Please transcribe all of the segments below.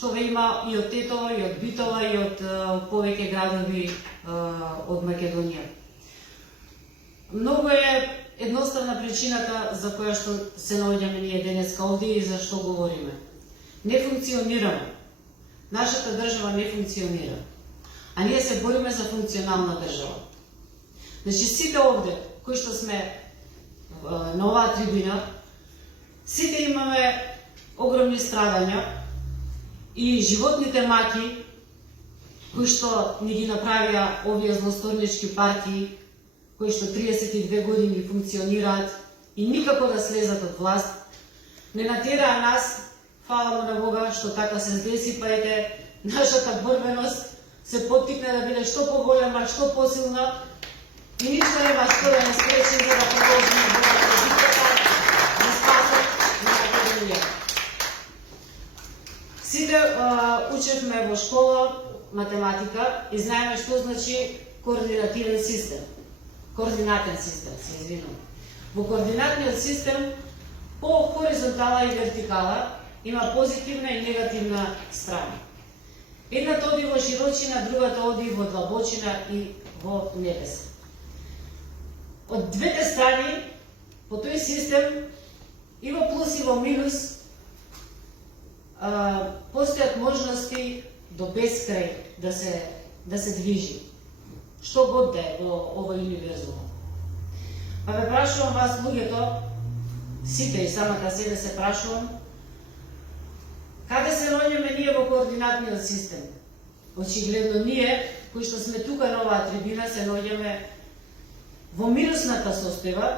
што ве има и од Тетово, и од Битола, и од повеќе градови од Македонија. Многу е едноставна причината за која што се наоѓаме ние денеска овде и за што говориме. Не функционираме. Нашата држава не функционира. А ние се бориме за функционална држава. Значи сите овде кои што сме на оваа трибина, сите имаме огромни страдања и животните маки кои што ни ги направија овие злосторнички партии, кои што 32 години функционираат и никако да слезат од власт, не натераа нас, фала му на Бога, што така се здеси, па ете, нашата борбеност се поттикне да биде што поголема, што посилна и ништо нема што да не спречи за да продолжиме борбата битката за спасот на Македонија. Сите учевме во школа математика и знаеме што значи координативен систем. Координатен систем, се извинувам. Во координатниот систем по хоризонтала и вертикала има позитивна и негативна страна. Едната оди во широчина, другата оди во длабочина и во небес. Од двете страни, по тој систем, и во плюс и во минус, постојат можности до бескрај да се движи. Што год да е во овој универзум. Па ме прашувам вас, луѓето, сите и самата себе се прашувам, каде се наоѓаме ние во координатниот систем? Очигледно ние, кои што сме тука на оваа трибина, се наоѓаме во минусната состојба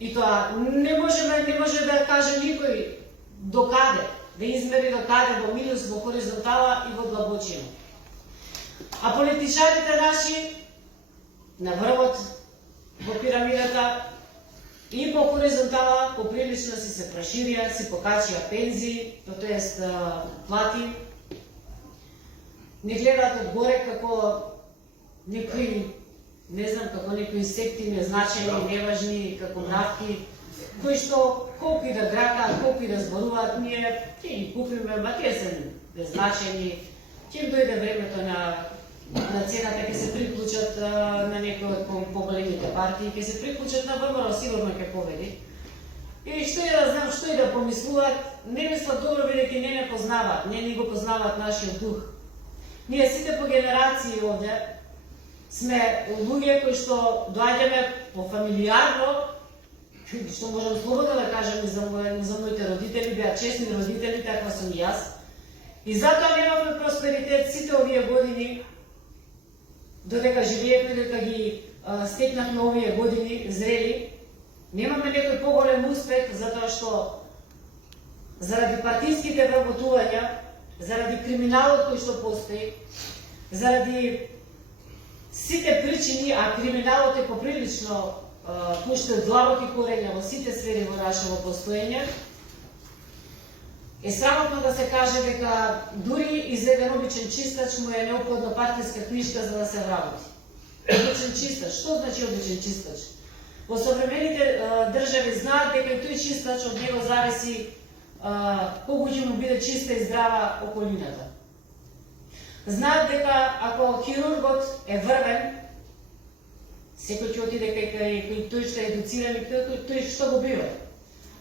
и тоа не може да каже никој до каде, да измери до каде во минус, во хоризонтала и во длабочина. А политичарите наши на врвот во пирамидата и по хоризонтала поприлично си се проширија, си покачија пензии, тоест плати. Не гледаат одгоре како некои, не знам, како некои инсекти незначајни, неважни, како мравки, кои што колку и да гракаат, колку и да зборуваат, ние ќе ги купиме, ма тие се беззначајни, ќе им дојде времето на цената, ќе се приклучат на некои од поголемите партии, ќе се приклучат на ВМРО, сигурно ќе победи. И што и да знам, што и да помислуваат, не мислат добро бидејќи не познаваат, не го познаваат нашиот дух. Ние сите по генерации овде сме луѓе кои што доаѓаме по фамилиарно, што можам слободно да кажам и за моите родители, беа честни родители, таква сум и јас. И затоа немаме просперитет сите овие години, додека живеевме, дека ги стекнавме овие години зрели, немаме некој поголем успех, затоа што заради партиските вработувања, заради криминалот кој што постои, заради сите причини, а криминалот е поприлично пушта длабоки корења во сите сфери во нашето постоење, е срамотно да се каже дека дури и за еден обичен чистач му е неопходна партиска книжка за да се вработи. Обичен чистач, што значи обичен чистач? Во современите држави знаат дека и тој чистач од него зависи колку ќе му биде чиста и здрава околината. Знаат дека ако хирургот е врвен, секој ќе отиде кај тој што е едуциран и тој што го бива.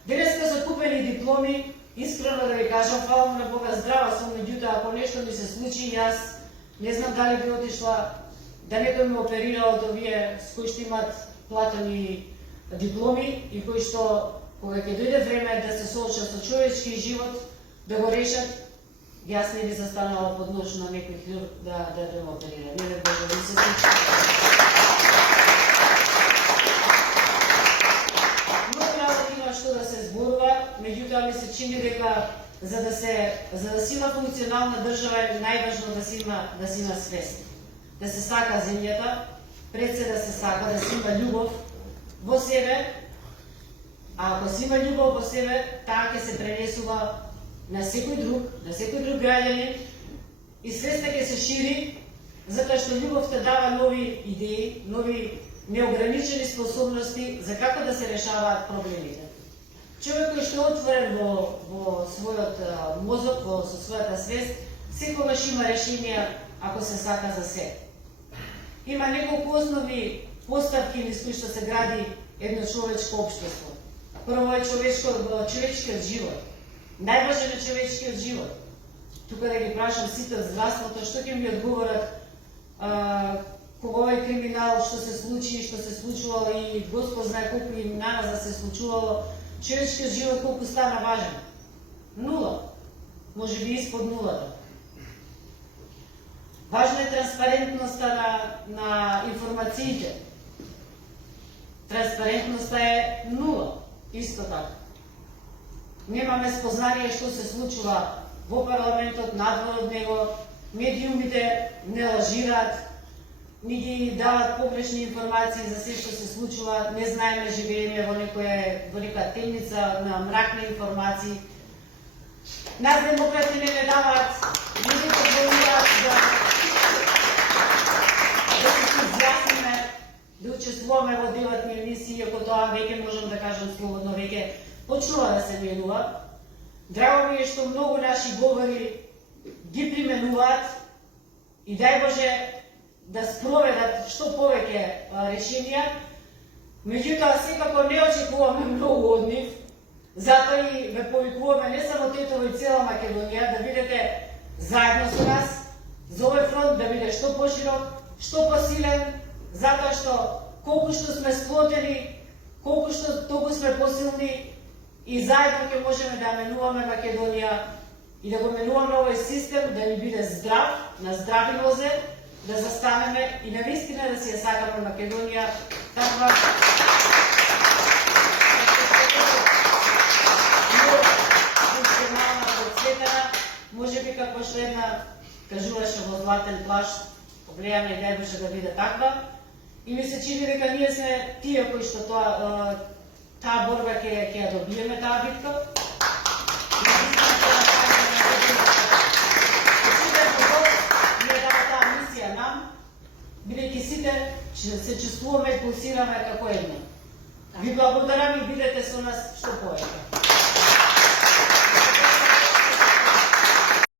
Денеска се купени дипломи, искрено да ви кажам, фала му на Бога, здрава сум, меѓутоа ако нешто ми се случи, јас не знам дали би отишла да некој ме оперира од овие с кои што имат платени дипломи и кои што кога ќе дојде време да се соочат со човечки живот, да го решат, јас не би застанала под нож на некој хирург да ме оперира. Не ме Боже, да се случи. Многу работи има што да се зборува, меѓутоа ми се чини дека за да се има функционална држава е најважно да се има свест. Да се сака земјата, пред се да се сака, да се има љубов во себе, а ако се има љубов во себе, таа ќе се пренесува на секој друг граѓанин и свеста ќе се шири, затоа што љубовта дава нови идеи, нови неограничени способности за како да се решаваат проблемите. човек кој што е отворен во својот мозок, со својата свест, секогаш има решенија ако се сака за се. Има неколку основни поставки низ кои што се гради едно човечко општество. Прво е човечкиот живот. Најважен е човечкиот живот. Тука да ги прашам сите од здравството, што ќе ми одговорат кога овој криминал што се случи, што се случувало и Господ знае колку и на нас да се случувало, човечкиот живот колку стана важен? Нула. Може би испод нулата. Важна е транспарентноста на информациите. Транспарентноста е нула. Исто така. Немаме спознание што се случува во парламентот, надвор од него, медиумите не лажираат, ни ги дават погрешни информации за се што се случува, не знаеме, живееме во некоја темница на мракни информации. Нас демократи не даваат, не ни позволуваат да се изјасниме, да учествуваме во деватни емисии, ако тоа веќе можам да кажам слободно, веќе почнува да се менува. Драго ми е што многу наши говори ги применуваат и дај Боже да спроведат што повеќе решенија. Меѓутоа, секако не очекуваме многу од нив, затоа и ве повикуваме не само Тетово и цела Македонија да бидете заедно со нас, за овој фронт да биде што поширок, што посилен, затоа што колку што сме сплотени, колку што толку сме посилни и заедно ќе можеме да менуваме Македонија и да го менуваме овој систем, да ни биде здрав, на здрави нозе, да застанеме и навистина да си ја сакаме Македонија таква функционална, процветена, може би како што една кажуваше во Златен плашт, облејана и дај Боже да биде таква. И ми се чини дека ние сме тие кои што таа борба ќе ја добиеме таа битка. Бидејќи сите се чувствуваме и пулсираме како едно. Ви благодарам и бидете со нас што повеќе.